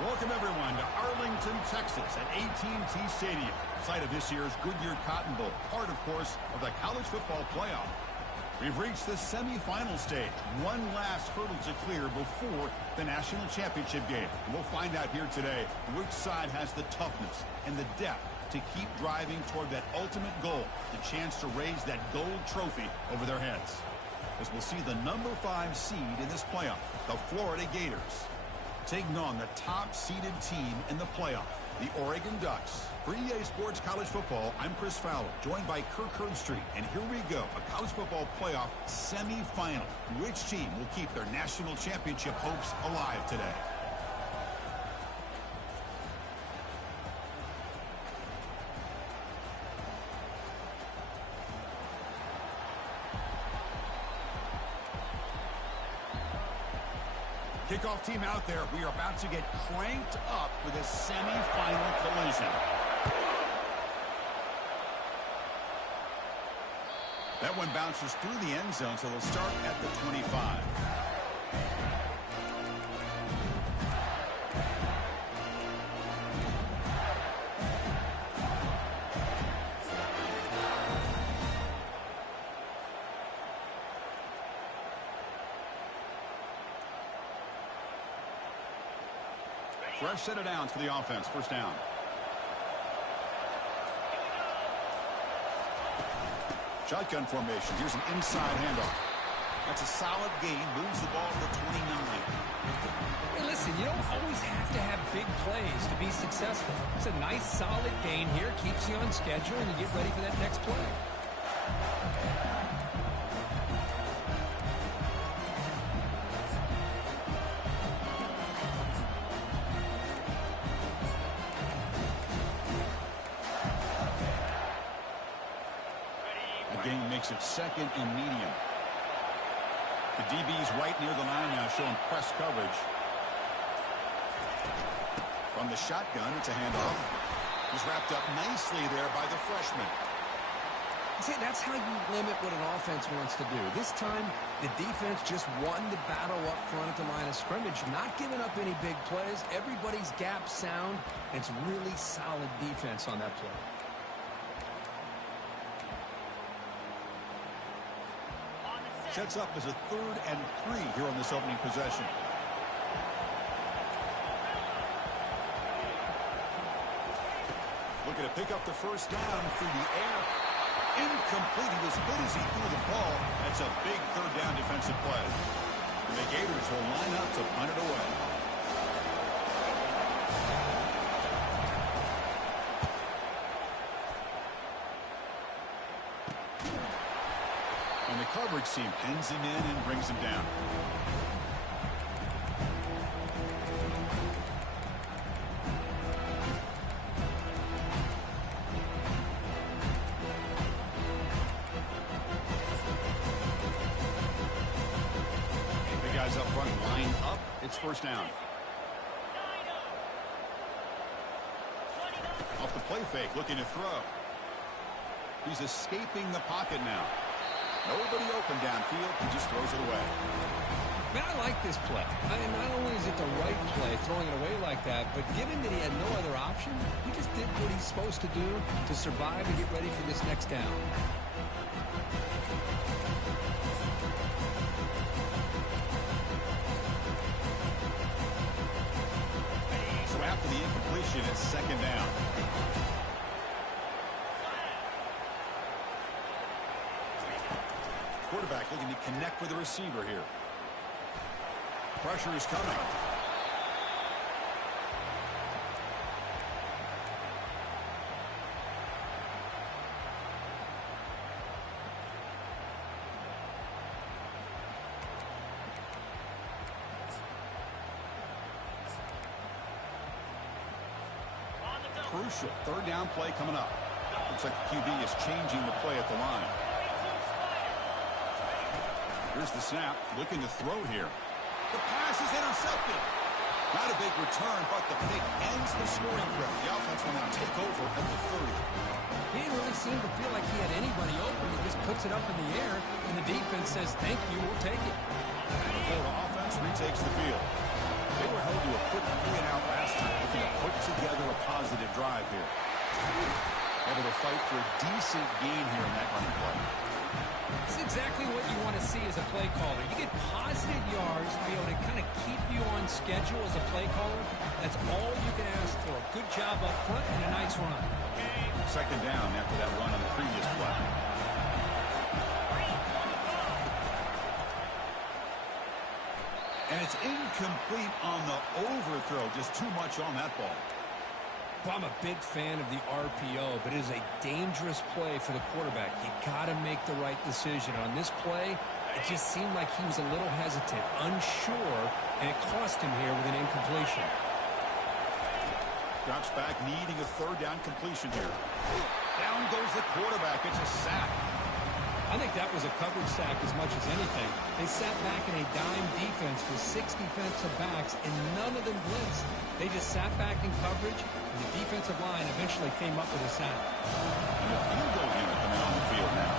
Welcome, everyone, to Arlington, Texas at AT&T Stadium, site of this year's Goodyear Cotton Bowl, part, of course, of the college football playoff. We've reached the semifinal stage, one last hurdle to clear before the national championship game. And we'll find out here today which side has the toughness and the depth to keep driving toward that ultimate goal, the chance to raise that gold trophy over their heads. As we'll see the number 5 seed in this playoff, the Florida Gators, taking on the top-seeded team in the playoff, the Oregon Ducks. For EA Sports College Football, I'm Chris Fowler, joined by Kirk Herbstreit. And here we go, a college football playoff semifinal. Which team will keep their national championship hopes alive today? Kickoff team out there. We are about to get cranked up with a semifinal collision. That one bounces through the end zone, so they'll start at the 25. Fresh set of downs for the offense. First down. Shotgun formation. Here's an inside handoff. That's a solid gain. Moves the ball to the 29. Hey, listen, you don't always have to have big plays to be successful. It's a nice, solid gain here. Keeps you on schedule, and you get ready for that next play. Makes it second and medium. The DB's right near the line now, showing press coverage. From the shotgun, it's a handoff. He's wrapped up nicely there by the freshman. See, that's how you limit what an offense wants to do. This time, the defense just won the battle up front at the line of scrimmage, not giving up any big plays. Everybody's gap sound, and it's really solid defense on that play. Sets up as a 3rd and 3 here on this opening possession. Looking to pick up the first down through the air. Incomplete. He was hit as he threw the ball. That's a big 3rd down defensive play. The Gators will line up to punt it away. And the coverage team pins him in and brings him down. The guys up front line up. It's first down. Off the play fake, looking to throw. He's escaping the pocket now. Nobody open downfield. He just throws it away. Man, I like this play. Not only is it the right play, throwing it away like that, but given that he had no other option, he just did what he's supposed to do to survive and get ready for this next down. So after the incompletion, it's second down. Quarterback looking to connect with the receiver here. Pressure is coming. Crucial 3rd down play coming up. Looks like the QB is changing the play at the line. Here's the snap, looking to throw here. The pass is intercepted. Not a big return, but the pick ends the scoring threat. The offense will now take over at the 30. He didn't really seem to feel like he had anybody open. He just puts it up in the air, and the defense says, thank you, we'll take it. And the Florida offense retakes the field. They were held to a quick 3-and-out last massive gain here in that running play. It's exactly what you want to see as a play caller. You get positive yards to be able to kind of keep you on schedule as a play caller. That's all you can ask for. Good job up front and a nice run. Second down after that run on the previous play. And it's incomplete on the overthrow. Just too much on that ball. Well, I'm a big fan of the RPO, but it is a dangerous play for the quarterback. You got to make the right decision. On this play, it just seemed like he was a little hesitant, unsure, and it cost him here with an incompletion. Drops back, needing a third down completion here. Down goes the quarterback. It's a sack. I think that was a coverage sack as much as anything. They sat back in a dime defense with 6 defensive backs, and none of them blitzed. They just sat back in coverage, and the defensive line eventually came up with a sack. And a field goal unit coming on the field now.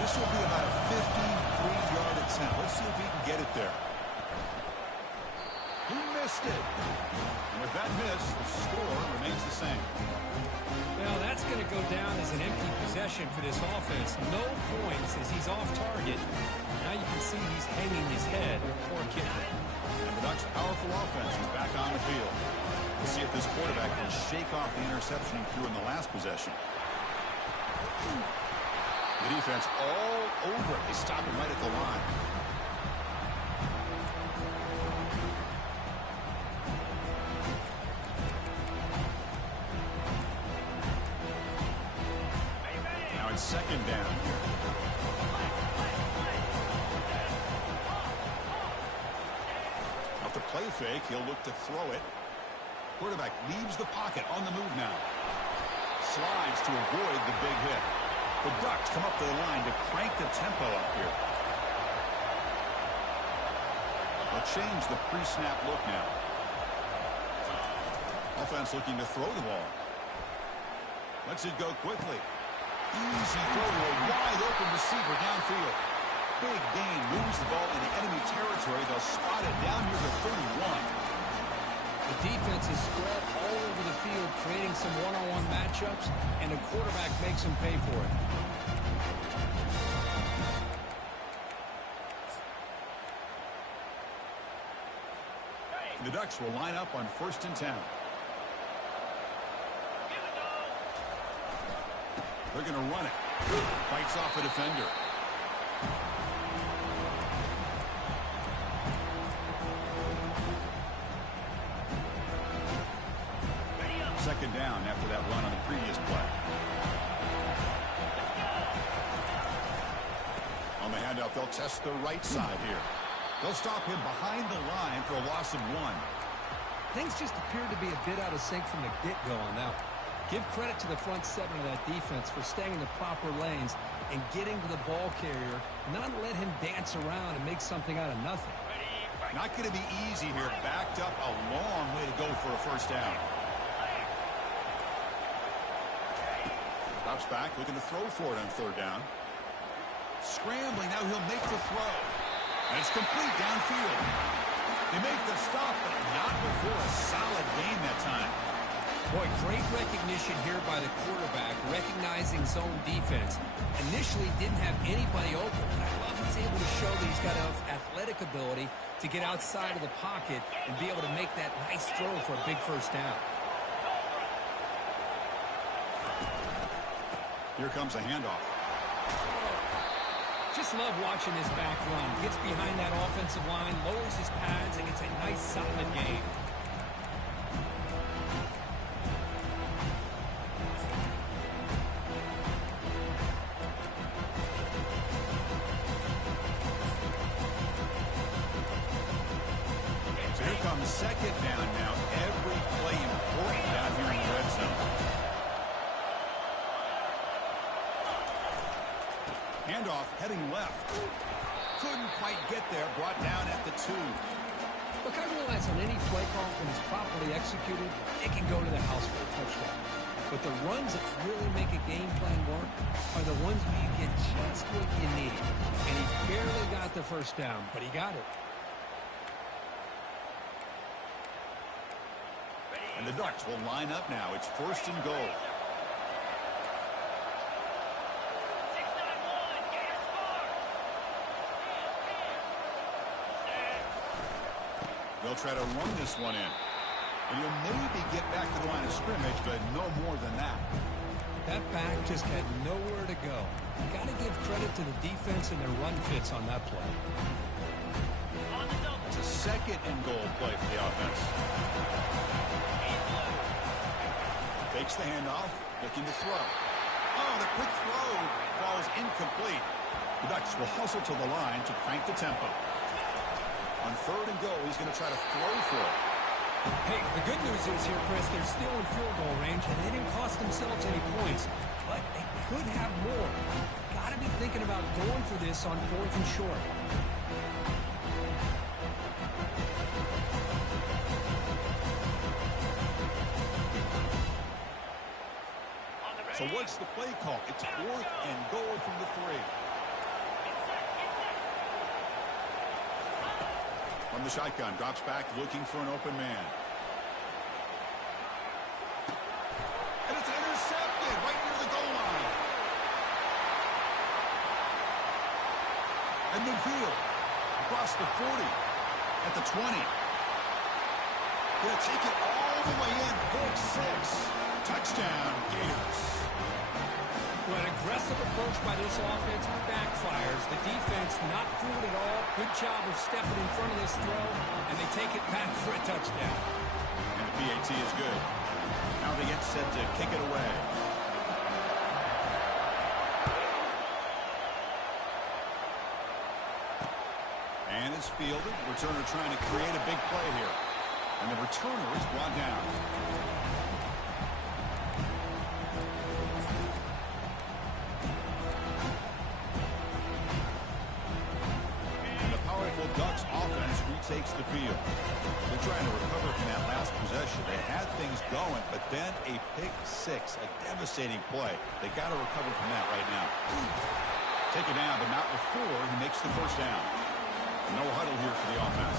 This will be about a 53-yard attempt. Let's see if he can get it there. He missed it. And with that miss, the score remains the same. Well, that's going to go down as an empty possession for this offense. No points as he's off target. Now you can see he's hanging his head. Poor kicker. And the Ducks' powerful offense is back on the field. We'll see if this quarterback can shake off the interception he threw in the last possession. The defense all over it. They stop him right at the line. Second down. Off the play fake, he'll look to throw it. Quarterback leaves the pocket on the move now. Slides to avoid the big hit. The Ducks come up to the line to crank the tempo up here. They'll change the pre-snap look now. Offense looking to throw the ball. Lets it go quickly. Easy throw to a wide-open receiver downfield. Big gain, moves the ball into enemy territory. They'll spot it down near the 31. The defense is spread all over the field, creating some one-on-one matchups, and the quarterback makes them pay for it. The Ducks will line up on 1st and 10. They're going to run it. Fights off a defender. Second down after that run on the previous play. On the handoff, they'll test the right side here. They'll stop him behind the line for a loss of 1. Things just appeared to be a bit out of sync from the get-go on that one. Give credit to the front 7 of that defense for staying in the proper lanes and getting to the ball carrier, not let him dance around and make something out of nothing. Not going to be easy here. Backed up a long way to go for a first down. Drops back, looking to throw for it on 3rd down. Scrambling, now he'll make the throw. And it's complete downfield. They make the stop, but not before a solid gain that time. Boy, great recognition here by the quarterback, recognizing zone defense. Initially didn't have anybody open, but I love he's able to show that he's got enough athletic ability to get outside of the pocket and be able to make that nice throw for a big first down. Here comes a handoff. Just love watching this back run. Gets behind that offensive line, lowers his pads, and gets a nice solid gain. Second down now. Every play important down here in the red zone. Handoff heading left. Couldn't quite get there. Brought down at the 2. Look, I realize on any play call, when it's properly executed, it can go to the house for a touchdown. But the runs that really make a game plan work are the ones where you get just what you need. And he barely got the first down, but he got it. And the Ducks will line up now. It's 1st and goal. They'll try to run this one in. And he'll maybe get back to the line of scrimmage, but no more than that. That back just had nowhere to go. Got to give credit to the defense and their run fits on that play. It's a second and goal play for the offense. Takes the handoff, looking to throw. Oh, the quick throw falls incomplete. The Ducks will hustle to the line to crank the tempo. On third and goal, he's going to try to throw for it. Hey, the good news is here, Chris, they're still in field goal range, and they didn't cost themselves any points. But they could have more. Got to be thinking about going for this on fourth and short. So what's the play call? It's fourth and goal from the 3. From the shotgun, drops back looking for an open man. And it's intercepted right near the goal line. And midfield, across the 40, at the 20. Gonna take it all the way in, pick 6. Touchdown, Gators. Well, an aggressive approach by this offense backfires. The defense not fooled at all. Good job of stepping in front of this throw, and they take it back for a touchdown. And the PAT is good. Now they get set to kick it away. And it's fielded. Returner trying to create a big play here. And the returner is brought down. Ducks offense retakes the field. They're trying to recover from that last possession. They had things going, but then a pick 6, a devastating play. They got to recover from that right now. Take it down, but not before he makes the first down. No huddle here for the offense.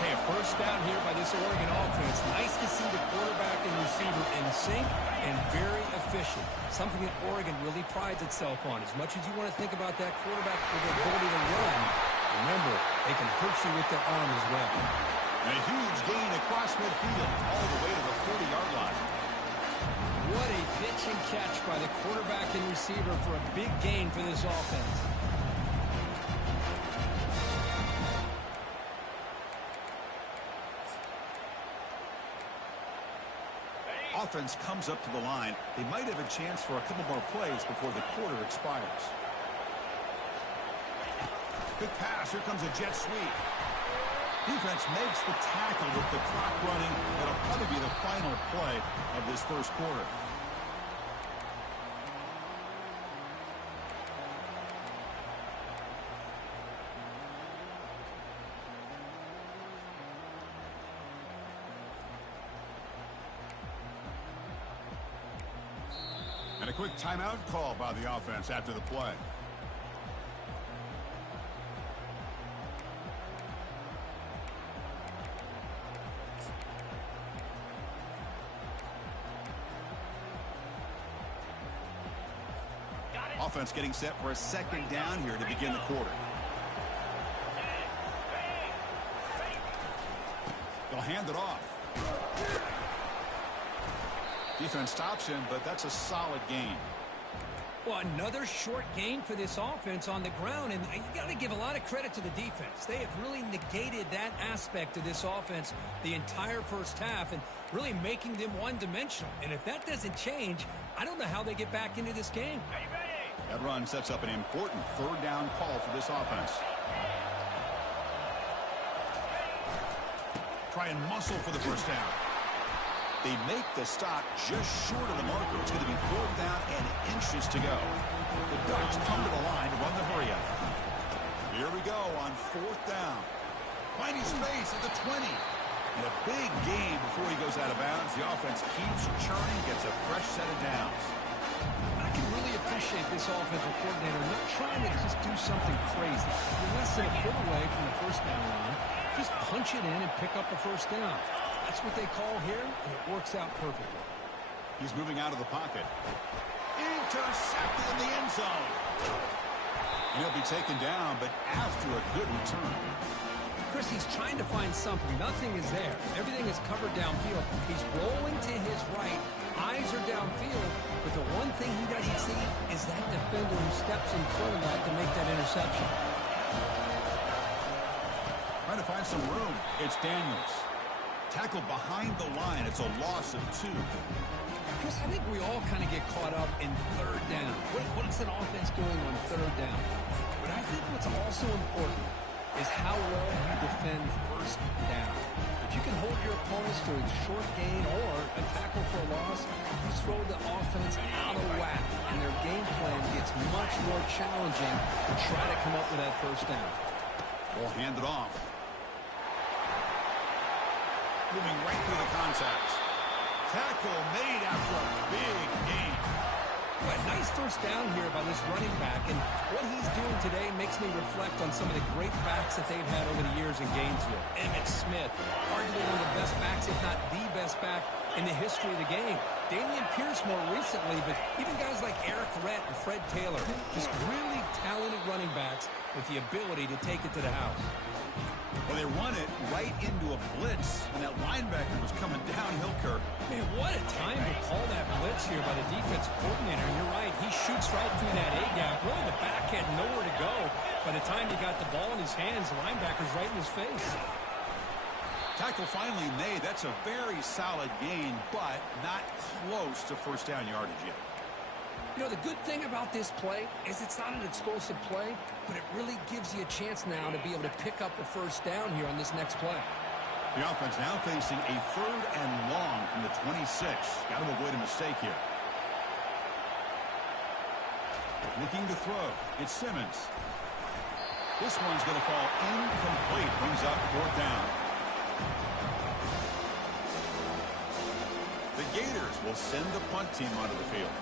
Hey, a first down here by this Oregon offense. Nice to see the quarterback and receiver in sync and very efficient. Something that Oregon really prides itself on. As much as you want to think about that quarterback with the ability to run, remember, they can hurt you with their arm as well. And a huge gain across midfield, all the way to the 40-yard line. What a pitch and catch by the quarterback and receiver for a big gain for this offense. Offense comes up to the line. They might have a chance for a couple more plays before the quarter expires. Good pass. Here comes a jet sweep. Defense makes the tackle with the clock running. That'll probably be the final play of this first quarter. And a quick timeout call by the offense after the play. Offense getting set for a second down here to begin the quarter. They'll hand it off. Defense stops him, but that's a solid gain. Well, another short gain for this offense on the ground, and you got to give a lot of credit to the defense. They have really negated that aspect of this offense the entire first half and really making them one-dimensional. And if that doesn't change, I don't know how they get back into this game. That run sets up an important third down call for this offense. Try and muscle for the first down. They make the stop just short of the marker. It's going to be fourth down and inches to go. The Ducks come to the line to run the hurry up. Here we go on fourth down. Finding space at the 20. And a big gain before he goes out of bounds. The offense keeps churning, gets a fresh set of downs. I can really appreciate this offensive coordinator not trying to just do something crazy. You're less than a foot away from the first down line. Just punch it in and pick up a first down. That's what they call here, and it works out perfectly. He's moving out of the pocket. Intercepted in the end zone. He'll be taken down, but after a good return. Chris, he's trying to find something. Nothing is there. Everything is covered downfield. He's rolling to his right. Eyes are downfield. But the one thing he doesn't see is that defender who steps in front of that to make that interception. Trying to find some room. It's Daniels. Tackled behind the line. It's a loss of 2. Chris, I think we all kind of get caught up in third down. What is an offense doing on third down? But I think what's also important is how well you defend first down. If you can hold your opponents to a short gain or a tackle for a loss, you throw the offense out of whack, and their game plan gets much more challenging to try to come up with that first down. We'll hand it off. Moving right through the contact. Tackle made after a big gain. Well, nice first down here by this running back, and what he's doing today makes me reflect on some of the great backs that they've had over the years in Gainesville. Emmitt Smith, arguably one of the best backs, if not the best back in the history of the game. Dameon Pierce more recently, but even guys like Eric Rhett and Fred Taylor, just really talented running backs with the ability to take it to the house. Well, they run it right into a blitz, and that linebacker was coming downhill, Kirk. Man, what a time to call that blitz here by the defense coordinator. And you're right, he shoots right through that A-gap. Really, the back had nowhere to go. By the time he got the ball in his hands, the linebacker's right in his face. Tackle finally made. That's a very solid gain, but not close to first down yardage yet. You know, the good thing about this play is it's not an explosive play, but it really gives you a chance now to be able to pick up a first down here on this next play. The offense now facing a 3rd and long from the 26. Got to avoid a mistake here. Looking to throw. It's Simmons. This one's going to fall incomplete. Brings up 4th down. The Gators will send the punt team onto the field.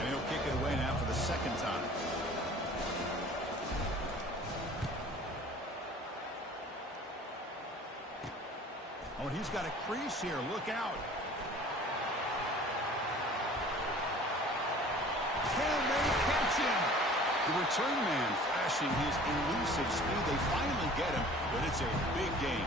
And he'll kick it away now for the 2nd time. Oh, and he's got a crease here. Look out. Can they catch him? The return man flashing his elusive speed. They finally get him, but it's a big gain.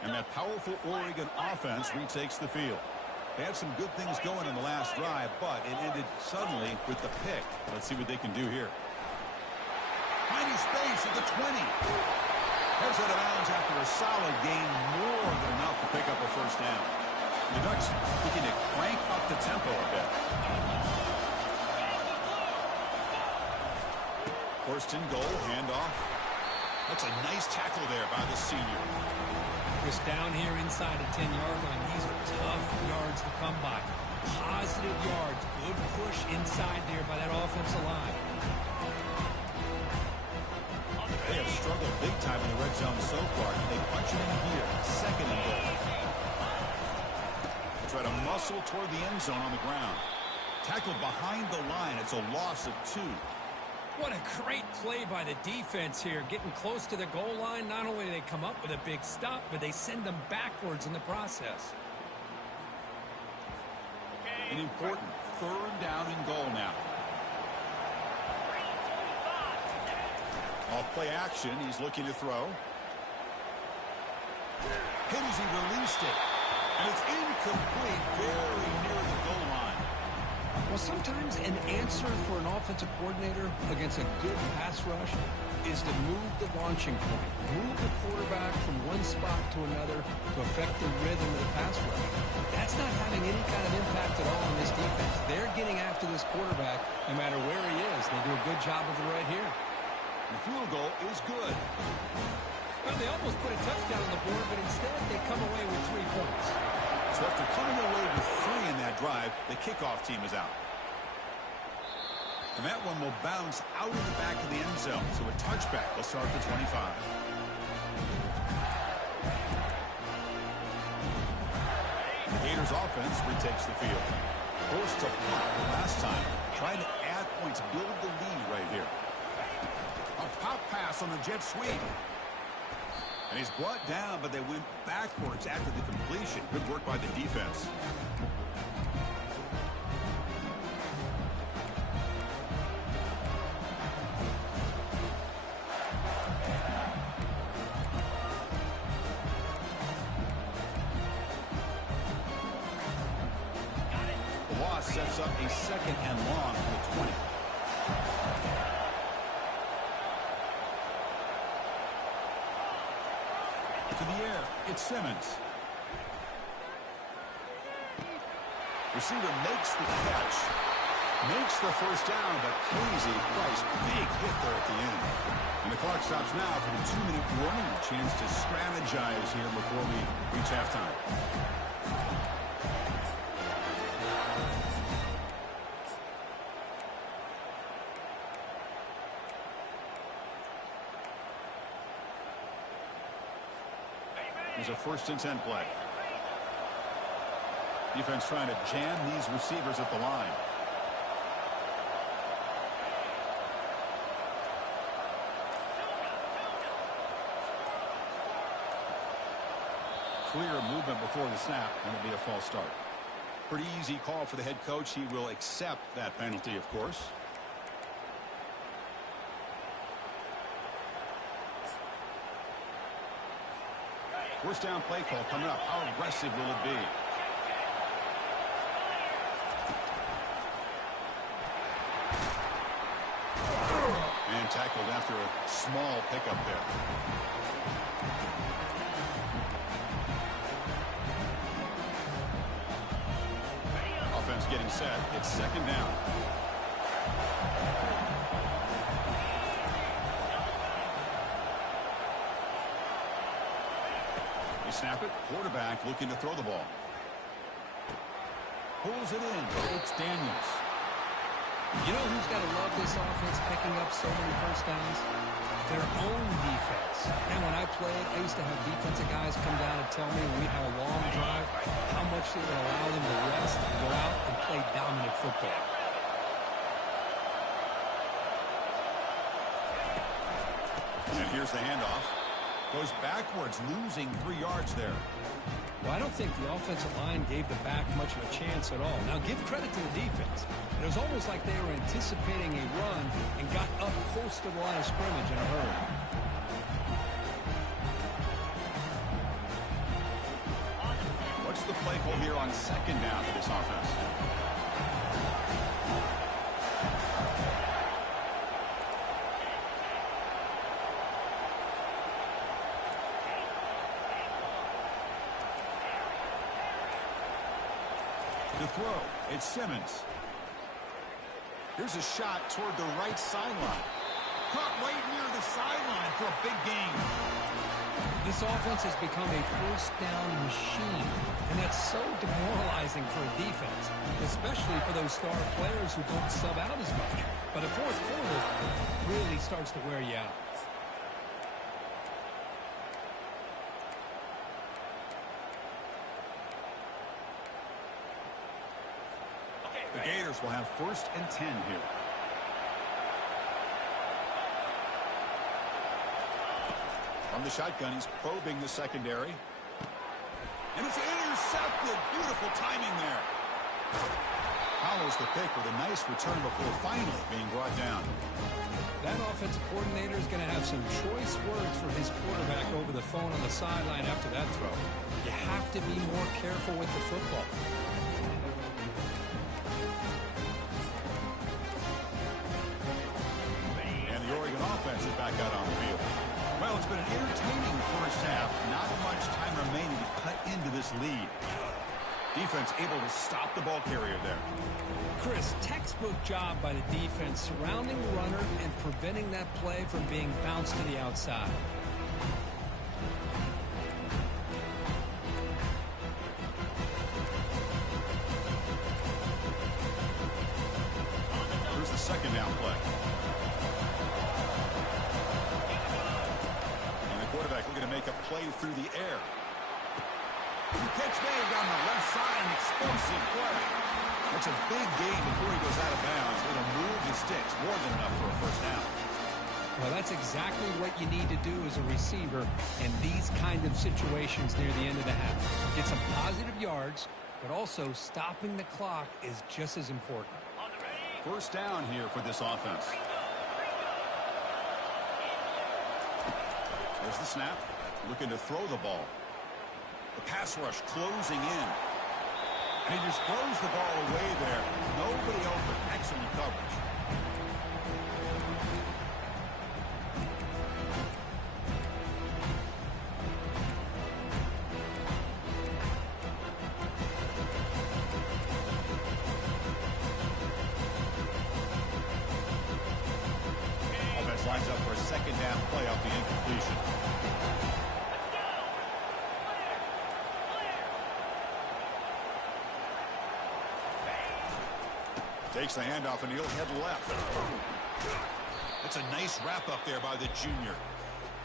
And that powerful Oregon offense retakes the field. They had some good things going in the last drive, but it ended suddenly with the pick. Let's see what they can do here. Finding space at the 20. Heads out of bounds after a solid gain, more than enough to pick up a first down. The Ducks looking to crank up the tempo a bit. First and goal, handoff. That's a nice tackle there by the senior. Just down here inside the 10-yard line. These are tough yards to come by. Positive yards. Good push inside there by that offensive line. They have struggled big time in the red zone so far. They punch it in here. 2nd and goal. Try to muscle toward the end zone on the ground. Tackled behind the line. It's a loss of 2. What a great play by the defense here. Getting close to the goal line, not only do they come up with a big stop, but they send them backwards in the process. An important 3rd down and goal now. Off play action, he's looking to throw. Hit as he released it. And it's incomplete, very near the goal line. Well, sometimes an answer for an offensive coordinator against a good pass rush is to move the launching point. Move the quarterback from one spot to another to affect the rhythm of the pass rush. That's not having any kind of impact at all on this defense. They're getting after this quarterback no matter where he is. They do a good job of it right here. The field goal is good. Well, they almost put a touchdown on the board, but instead they come away with 3 points. So after coming away with 3 in that drive, the kickoff team is out. And that one will bounce out of the back of the end zone. So a touchback will start the 25. The Gators offense retakes the field. Forced to punt the last time. Trying to add points, build the lead right here. A pop pass on the jet sweep. And he's brought down, but they went backwards after the completion. Good work by the defense. The loss sets up a second and long for the 20. To the air, it's Simmons. Receiver makes the catch. Makes the first down, but crazy Price. Big hit there at the end. And the clock stops now for the 2-minute warning. A chance to strategize here before we reach halftime. There's a 1st and 10 play. Defense trying to jam these receivers at the line. Clear movement before the snap, and it'll be a false start. Pretty easy call for the head coach. He will accept that penalty, of course. First down play call coming up. How aggressive will it be? And tackled after a small pickup there. Offense getting set. It's 2nd down. They snap it. Quarterback looking to throw the ball. Pulls it in. It's Daniels. You know who's got to love this offense picking up so many first downs? Their own defense. And when I played, I used to have defensive guys come down and tell me when we had a long drive how much it would allow them to rest and go out and play dominant football. And here's the handoff. Goes backwards, losing 3 yards there. Well, I don't think the offensive line gave the back much of a chance at all. Now, give credit to the defense. It was almost like they were anticipating a run and got up close to the line of scrimmage in a hurry. What's the play call here on 2nd down for this offense? To throw, it's Simmons. Here's a shot toward the right sideline. Caught right near the sideline for a big gain. This offense has become a first down machine, and that's so demoralizing for a defense, especially for those star players who don't sub out as much. But a 4th quarter really starts to wear you out. The Gators will have 1st and 10 here. From the shotgun, he's probing the secondary. And it's intercepted. Beautiful timing there. Follows the pick with a nice return before finally being brought down. That offensive coordinator is going to have some choice words for his quarterback over the phone on the sideline after that throw. You have to be more careful with the football. Offense is back out on the field. Well, it's been an entertaining first half. Not much time remaining to cut into this lead. Defense able to stop the ball carrier there. Chris, textbook job by the defense surrounding the runner and preventing that play from being bounced to the outside. Here's the 2nd down play. Looking to make a play through the air. The catch made down the left side, an explosive play. That's a big gain before he goes out of bounds. It'll move the sticks, more than enough for a first down. Well, that's exactly what you need to do as a receiver in these kind of situations near the end of the half. Get some positive yards, but also stopping the clock is just as important. First down here for this offense. There's the snap. Looking to throw the ball. The pass rush closing in. And he just throws the ball away there. Nobody open. Excellent coverage. Offense lines up for a second down play off the incompletion. Takes the handoff and he'll head left. It's a nice wrap up there by the junior.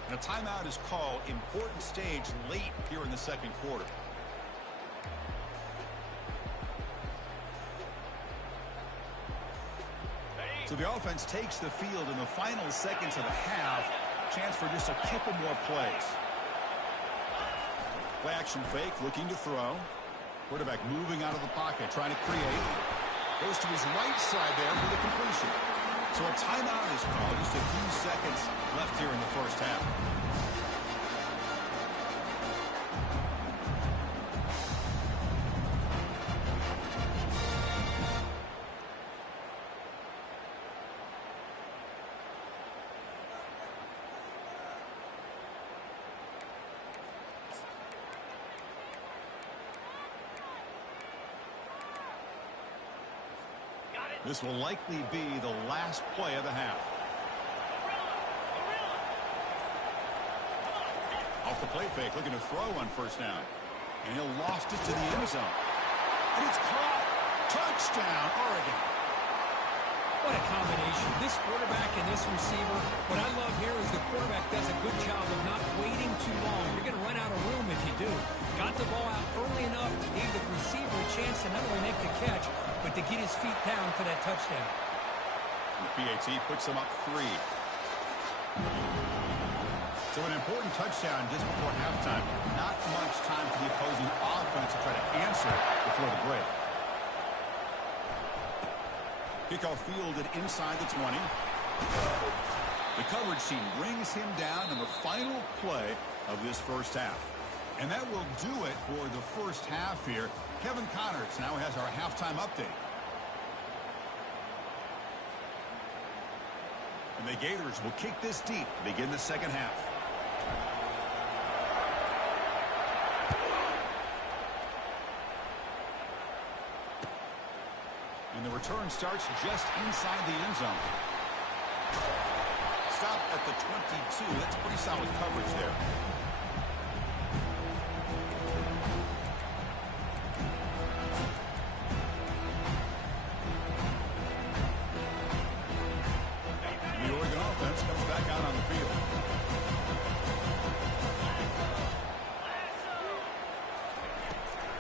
And a timeout is called. Important stage late here in the second quarter. So the offense takes the field in the final seconds of the half. Chance for just a couple more plays. Play action fake, looking to throw. Quarterback moving out of the pocket, trying to create. Goes to his right side there for the completion. So a timeout is called. Just a few seconds left here in the first half. This will likely be the last play of the half. Off the play fake, looking to throw on first down. And he'll loft it to the end zone. And it's caught. Touchdown, Oregon. What a combination. This quarterback and this receiver. What I love here is the quarterback does a good job of not waiting too long. You're going to run out of room if you do. Got the ball out early enough to give the receiver a chance to not only make the catch, but to get his feet down for that touchdown. And the PAT puts them up 3. So an important touchdown just before halftime. Not much time for the opposing offense to try to answer before the break. Kickoff fielded inside the 20. The coverage team brings him down in the final play of this first half. And that will do it for the first half here. Kevin Connors now has our halftime update. And the Gators will kick this deep to begin the second half. And the return starts just inside the end zone. Stop at the 22. That's pretty solid coverage there. And the Oregon offense comes back out on the field.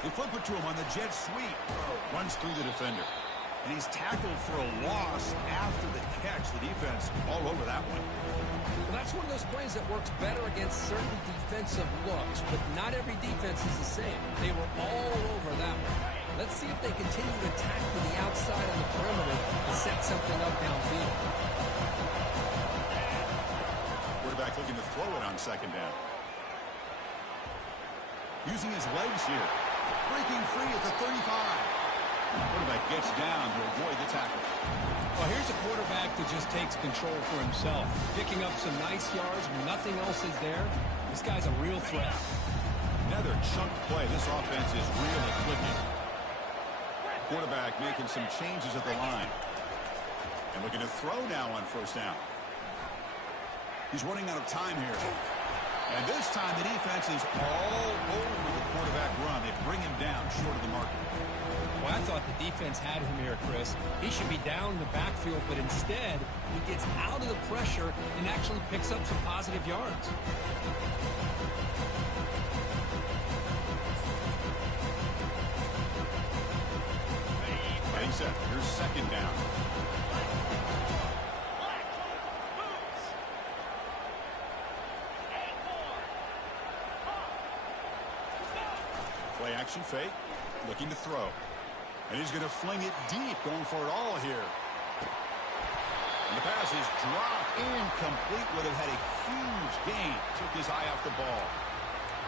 They flip it to him on the jet sweep. Runs through the defender. And he's tackled for a loss after the catch. The defense all over that one. Well, that's one of those plays that works better against certain defensive looks, but not every defense is the same. They were all over that one. Let's see if they continue to attack to the outside on the perimeter to set something up downfield. Quarterback looking to throw it on second down. Using his legs here. Breaking free at the 35. Quarterback gets down to avoid the tackle. Well, here's a quarterback that just takes control for himself. Picking up some nice yards when nothing else is there. This guy's a real threat. Another chunk play. This offense is really clicking. Quarterback making some changes at the line. And looking to throw now on first down. He's running out of time here. And this time the defense is all over the quarterback run. They bring him down short of the mark. Well, I thought the defense had him here, Chris. He should be down in the backfield, but instead he gets out of the pressure and actually picks up some positive yards. Getting set. Here's second down. Action fake. Looking to throw. And he's going to fling it deep, going for it all here. And the pass is dropped. Incomplete. Would have had a huge gain. Took his eye off the ball.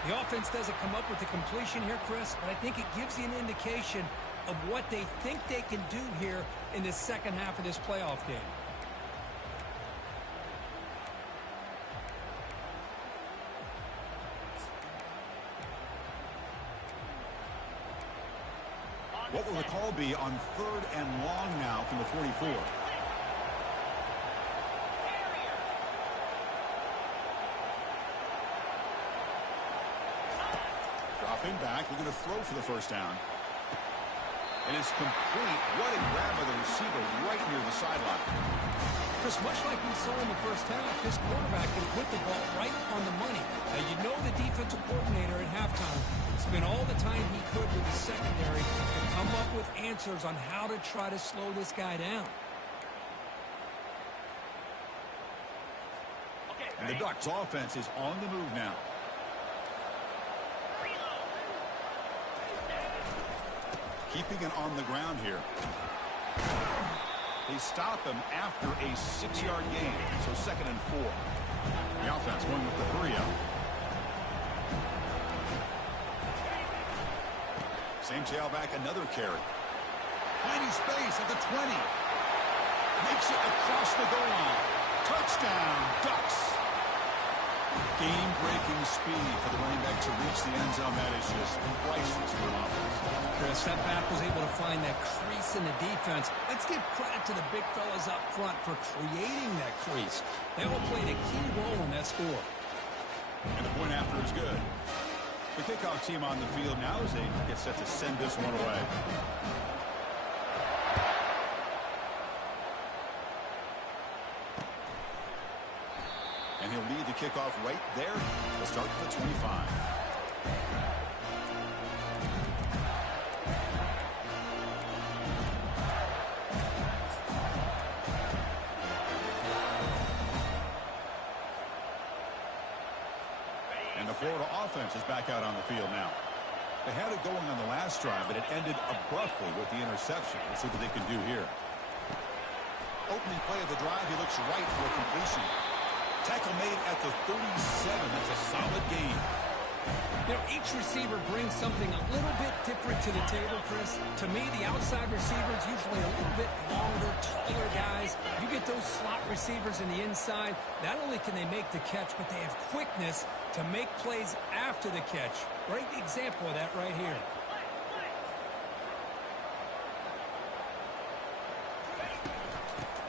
The offense doesn't come up with the completion here, Chris, but I think it gives you an indication of what they think they can do here in the second half of this playoff game. What will the call be on 3rd and long now from the 44? Dropping back, we're going to throw for the first down. And it's complete. What a grab by the receiver right near the sideline. Chris, much like we saw in the first half, this quarterback can put the ball right on the money. Now, you know the defensive coordinator at halftime spent all the time he could with the secondary to come up with answers on how to try to slow this guy down. And the Ducks offense is on the move now. Keeping it on the ground here. They stop him after a 6-yard gain, so 2nd and 4. The offense going with the 3-out. Same tailback, another carry. Finding space at the 20. Makes it across the goal line. Touchdown, Ducks. Game-breaking speed for the running back to reach the end zone. That is just priceless for an offense. Chris, that back was able to find that crease in the defense. Let's give credit to the big fellas up front for creating that crease. They all played a key role in that score. And the point after is good. The kickoff team on the field now as they get set to send this one away. And he'll lead the kickoff right there to start the 25. And the Florida offense is back out on the field now. They had it going on the last drive, but it ended abruptly with the interception. Let's see what they can do here. Opening play of the drive, he looks right for a completion. Tackle made at the 37. That's a solid gain. You know, each receiver brings something a little bit different to the table, Chris. To me, the outside receivers, usually a little bit longer, taller guys. You get those slot receivers in the inside, not only can they make the catch, but they have quickness to make plays after the catch. Great example of that right here.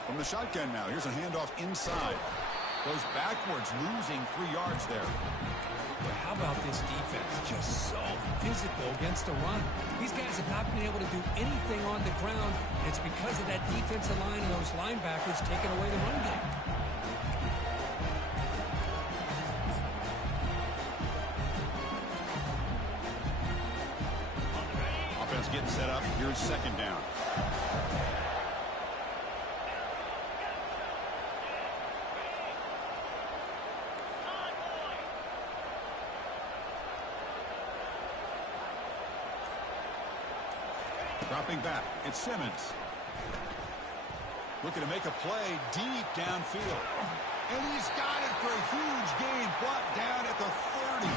From the shotgun now, here's a handoff inside. Goes backwards, losing 3 yards there. But how about this defense? Just so physical against the run. These guys have not been able to do anything on the ground. It's because of that defensive line and those linebackers taking away the run game. Offense getting set up. Here's 2nd down. Dropping back, it's Simmons. Looking to make a play deep downfield. And he's got it for a huge gain, brought down at the 30.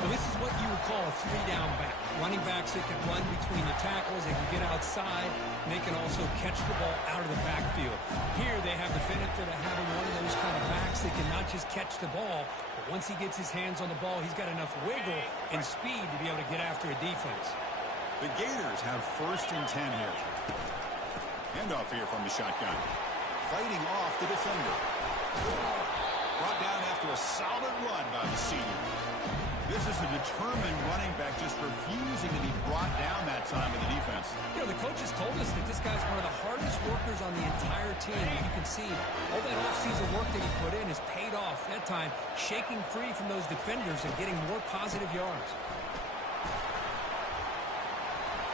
Well, this is what you would call a 3-down back. Running backs that can run between the tackles, they can get outside, and they can also catch the ball out of the backfield. Here they have the benefit of having one of those kind of backs that can not just catch the ball, but once he gets his hands on the ball, he's got enough wiggle and speed to be able to get after a defense. The Gators have 1st and 10 here. Handoff here from the shotgun. Fighting off the defender. Brought down after a solid run by the senior. This is a determined running back just refusing to be brought down that time by the defense. You know, the coaches told us that this guy's one of the hardest workers on the entire team. You can see all that offseason work that he put in has paid off that time, shaking free from those defenders and getting more positive yards.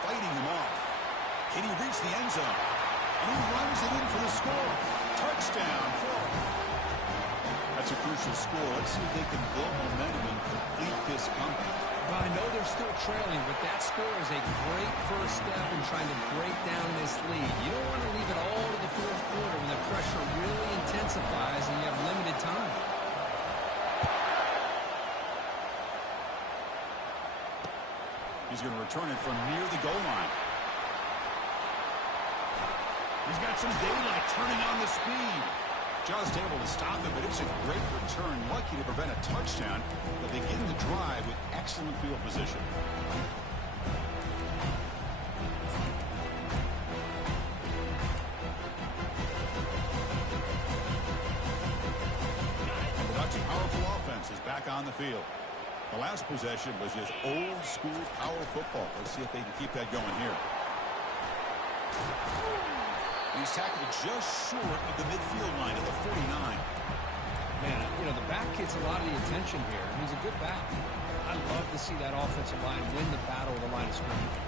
Fighting him off. Can he reach the end zone? And he runs it in for the score. Touchdown, Florida. That's a crucial score. Let's see if they can build momentum and complete this comeback. Well, I know they're still trailing, but that score is a great first step in trying to break down this lead. You don't want to leave it all to the fourth quarter when the pressure really intensifies and you have limited time. He's going to return it from near the goal line. He's got some daylight turning on the speed. Just able to stop it, but it's a great return. Lucky to prevent a touchdown, but they begin the drive with excellent field position. And the Ducks' powerful offense is back on the field. The last possession was just old-school power football. Let's see if they can keep that going here. He's tackled just short of the midfield line at the 49. Man, you know, the back gets a lot of the attention here. He's a good back. I love to see that offensive line win the battle of the line of scrimmage.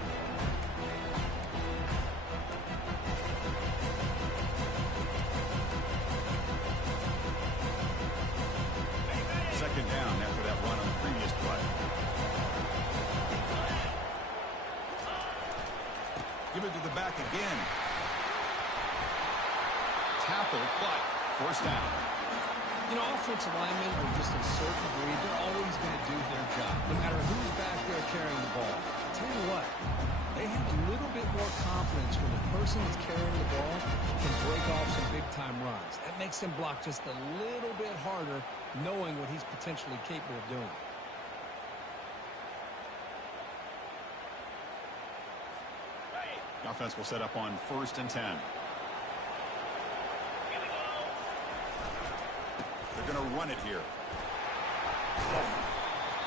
Second down after that run on the previous play. Give it to the back again. Tackle, but first down. You know, offensive linemen are just a certain breed. They're always going to do their job, no matter who's back there carrying the ball. I'll tell you what, they have a little bit more confidence when the person that's carrying the ball can break off some big-time runs. That makes them block just a little bit harder, knowing what he's potentially capable of doing. The offense will set up on 1st and 10. They're going to run it here.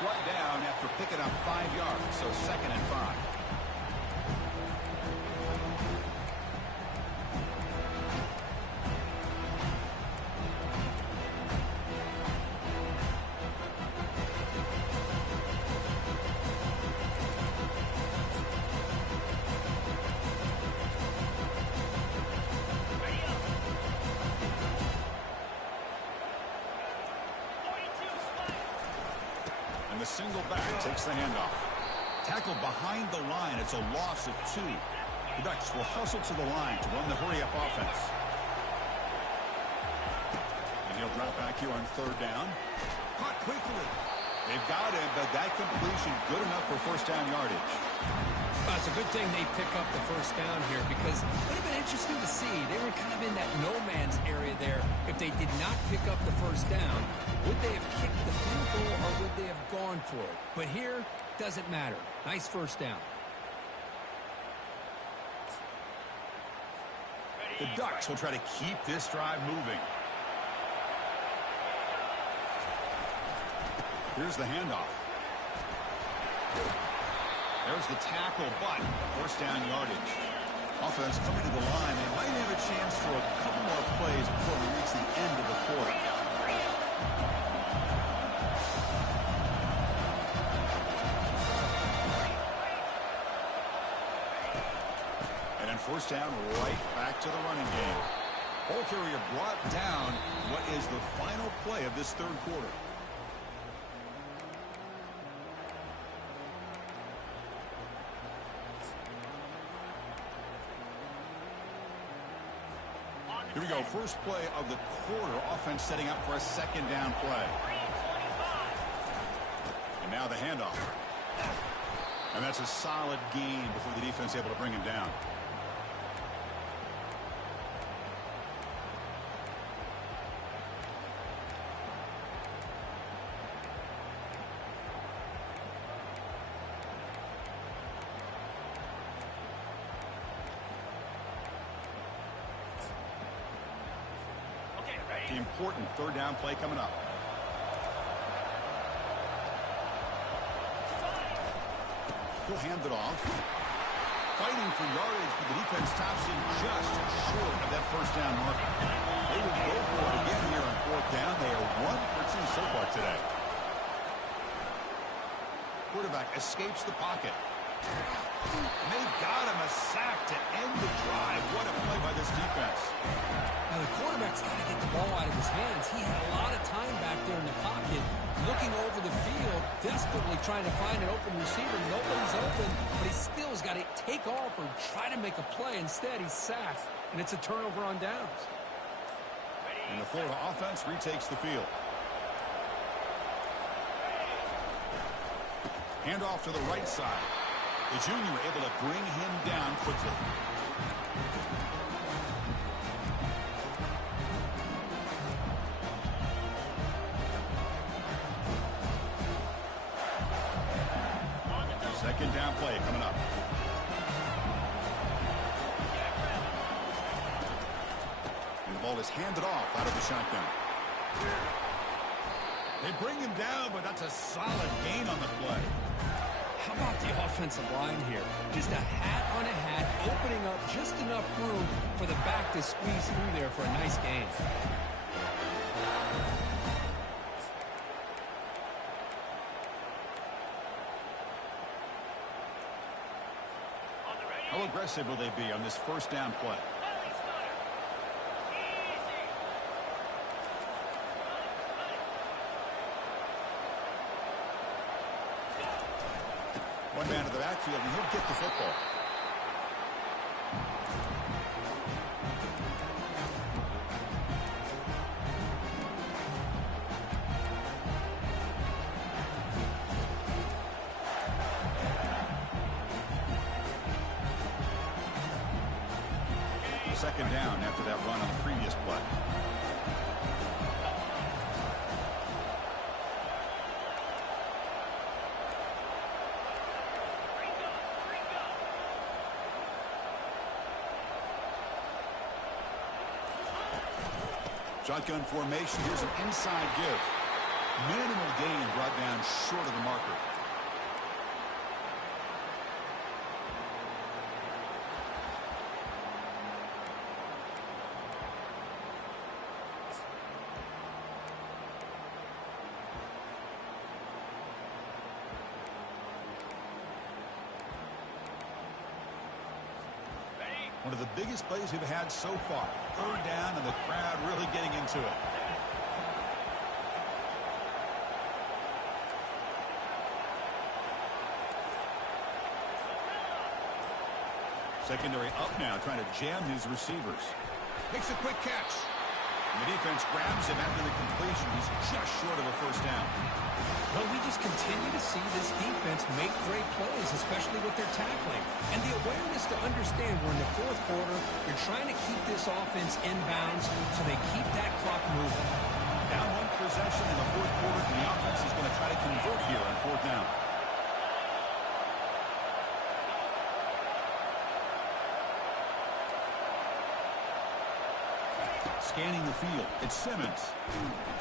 Brought down after picking up 5 yards, so 2nd and 5. The single back takes the handoff. Tackled behind the line. It's a loss of 2. The Ducks will hustle to the line to run the hurry-up offense. And he'll drop back here on 3rd down. Caught quickly. They've got him, but that completion good enough for first down yardage. Well, it's a good thing they pick up the first down here because it would have been interesting to see. They were kind of in that no-man's area there. If they did not pick up the first down, would they have kicked the field goal or would they have gone for it? But here, doesn't matter. Nice first down. The Ducks will try to keep this drive moving. Here's the handoff. There's the tackle, but first down yardage. Offense coming to the line. They might have a chance for a couple more plays before we reach the end of the quarter. And then first down, right back to the running game. Ball carrier brought down. What is the final play of this 3rd quarter? Here we go. First play of the quarter. Offense setting up for a 2nd down play. And now the handoff. And that's a solid gain before the defense able to bring him down. The important 3rd down play coming up. He'll hand it off. Fighting for yardage, but the defense stops him just short of that first down marker. They will go for it again here on 4th down. They are 1 for 2 so far today. Quarterback escapes the pocket. And they've got him a sack to end the drive. What a play by this defense. Now, the quarterback quarterback's got to get the ball out of his hands. He had a lot of time back there in the pocket, looking over the field, desperately trying to find an open receiver. Nobody's open, but he still has got to take off or try to make a play. Instead, he's sacked, and it's a turnover on downs. And the Florida offense retakes the field. Handoff to the right side. The junior able to bring him down quickly. Second down play coming up. And the ball is handed off out of the shotgun. They bring him down, but that's a solid gain on the play. How about the offensive line here? Just a hat on a hat, opening up just enough room for the back to squeeze through there for a nice gain. How aggressive will they be on this first down play? One man to the backfield, and he'll get the football. Second down after that run on the previous play. Shotgun formation. Here's an inside give. Minimal gain brought down short of the marker. One of the biggest plays we've had so far. Third down, and the crowd really getting into it. Secondary up now, trying to jam his receivers. Makes a quick catch. And the defense grabs him after the completion. He's just short of a first down. Well, we just continue to see this defense make great plays, especially with their tackling. And the awareness to understand we're in the fourth quarter, you're trying to keep this offense in bounds so they keep that clock moving. Down one possession in the fourth quarter, and the offense is going to try to convert here on fourth down. Scanning the field, it's Simmons.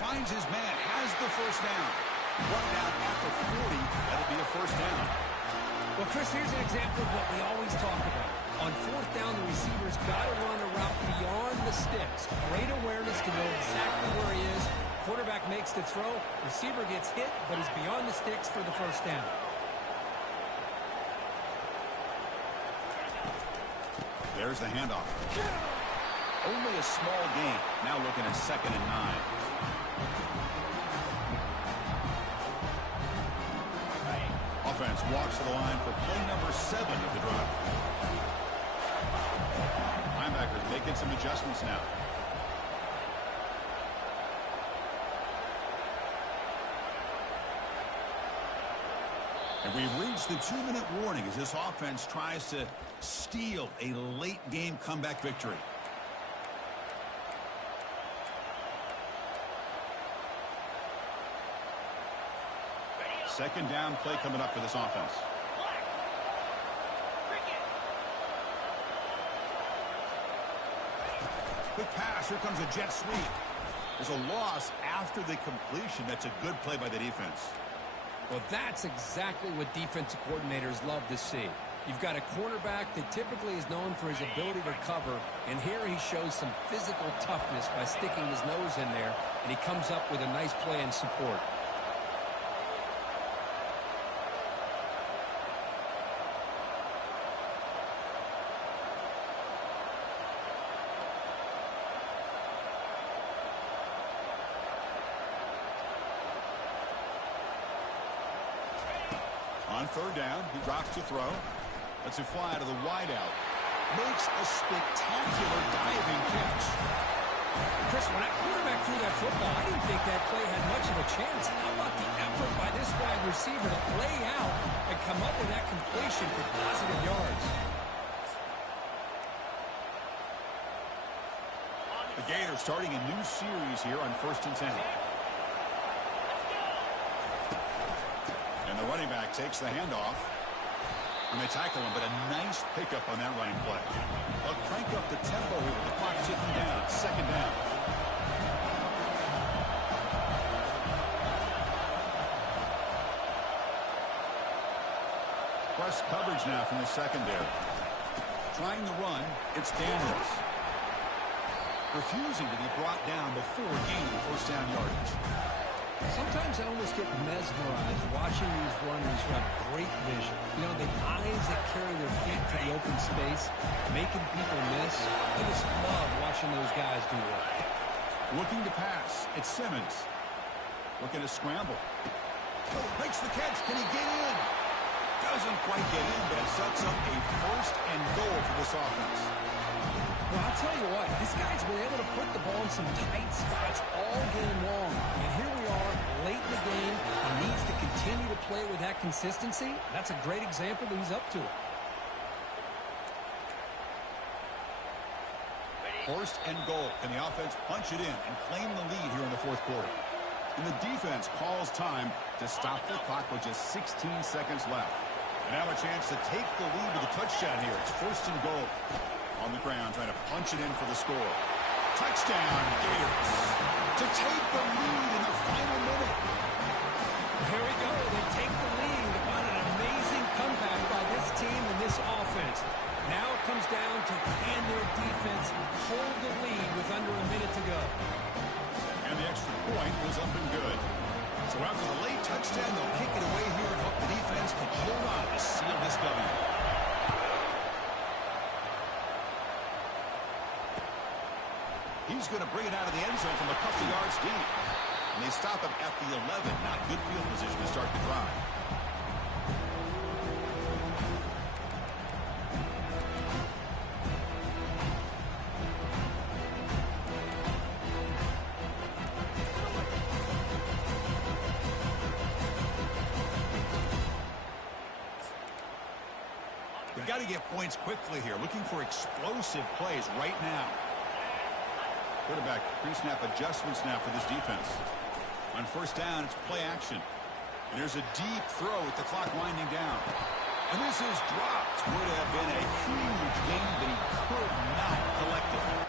Finds his man, has the first down. Brought down after 40, that'll be a first down. Well, Chris, here's an example of what we always talk about. On fourth down, the receiver's got to run a route beyond the sticks. Great awareness to know exactly where he is. Quarterback makes the throw. Receiver gets hit, but is beyond the sticks for the first down. There's the handoff. Only a small gain. Now looking at 2nd and 9. Offense walks to the line for play number 7 of the drive. Linebackers making some adjustments now. And we've reached the 2-minute warning as this offense tries to steal a late-game comeback victory. Second down play coming up for this offense. Quick pass. Here comes a jet sweep. There's a loss after the completion. That's a good play by the defense. Well, that's exactly what defensive coordinators love to see. You've got a cornerback that typically is known for his ability to cover, and here he shows some physical toughness by sticking his nose in there, and he comes up with a nice play in support. third down. He drops to throw. Lets it fly to the wideout. Makes a spectacular diving catch. Chris, when that quarterback threw that football, I didn't think that play had much of a chance. How about the effort by this wide receiver to lay out and come up with that completion for positive yards? The Gators starting a new series here on 1st and 10. And the running back takes the handoff. And they tackle him, but a nice pickup on that running play. They'll crank up the tempo here with the clock ticking down. 2nd down. Press coverage now from the secondary. Trying to run, it's Daniels. Refusing to be brought down before gaining 1st down yardage. Sometimes I almost get mesmerized watching these runners who have great vision. You know, the eyes that carry their feet to the open space, making people miss. I just love watching those guys do that. Looking to pass. It's Simmons. Looking to scramble. Oh, makes the catch. Can he get in? Doesn't quite get in, but it sets up a 1st and goal for this offense. Well, I'll tell you what, this guy's been able to put the ball in some tight spots all game long. And here we are, late in the game. He needs to continue to play with that consistency. That's a great example that he's up to it. 1st and goal. Can the offense punch it in and claim the lead here in the 4th quarter? And the defense calls time to stop the clock with just 16 seconds left. And now a chance to take the lead with a touchdown here. It's 1st and goal. On the ground, trying to punch it in for the score. Touchdown, Gators. To take the lead in the final minute. Here we go. They take the lead on an amazing comeback by this team and this offense. Now it comes down to can their defense hold the lead with under a minute to go. And the extra point was up and good. So after the late touchdown, they'll kick it away here and hope the defense can hold on to seal this W. He's going to bring it out of the end zone from a couple yards deep. And they stop him at the 11. Not good field position to start the drive. They've got to get points quickly here. Looking for explosive plays right now. Quarterback pre-snap adjustments now for this defense. On 1st down, it's play action. And there's a deep throw with the clock winding down. And this is dropped. Would have been a huge gain, but he could not collect it.